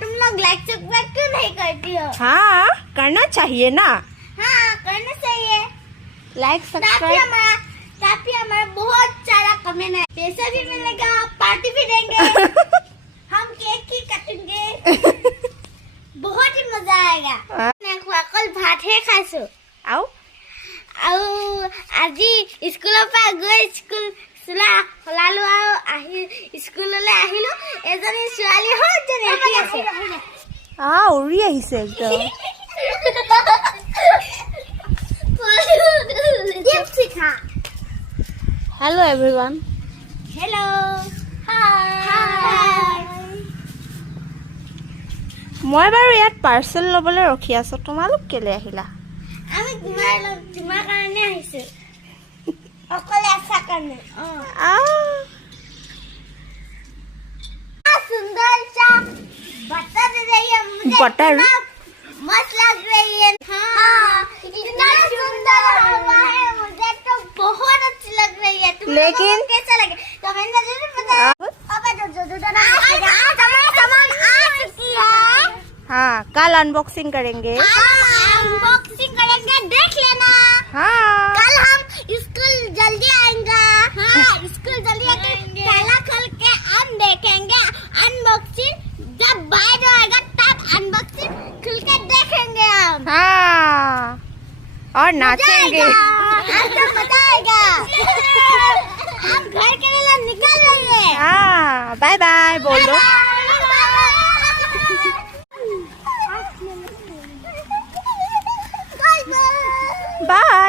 तुम लोग like subscribe क्यों नहीं करती हो? हाँ करना चाहिए ना। हाँ करना चाहिए। Like subscribe. ताकि हमारा बहुत सारा कमेंट है, पैसा भी मिलेगा, पार्टी भी देंगे, हम केक ही काटेंगे, बहुत ही मजा आएगा। मैं अकल भात है खासो आओ আজি স্কুলৰ পৰা গৈ স্কুল চলা খলালো আৰু আহি স্কুললৈ আহিলো। এজনী ছোৱালী হত ৰেডি আছে। উৰি আহিছে একদম। Dipshikha. Hello' everyone. Hello' hi. মই বাৰু ইয়াত পাৰ্চেল ল'বলৈ ৰখি আছো, তোমালোক কেলে আহিলা? আমি তোমাৰ কাৰণে আহিছো, অকলে আছা কাৰণে। सुंदर सा बटर दे रही है मुझे। बटर मस्त लग रही है। हाँ इतना सुंदर हवा है, मुझे तो बहुत अच्छी लग रही है। तुम लेकिन कैसा लगे कमेंट में जरूर बताना। अब जो हमारा सामान आ चुकी है। हाँ कल अनबॉक्सिंग करेंगे। अनबॉक्सिंग करेंगे, देख लेना। हाँ कल हम स्कूल जल्दी आएंगे। हाँ स्कूल जल्दी आके ताला खोल के हम देखेंगे अनबॉक्सिंग। जब बाहर आएगा तब अनबॉक्सिंग खुल के देखेंगे हम। हाँ और नाचेंगे। आज तो मजा आएगा। हम घर के लिए निकल रहे हैं। हाँ बाय बाय बोलो। बाय।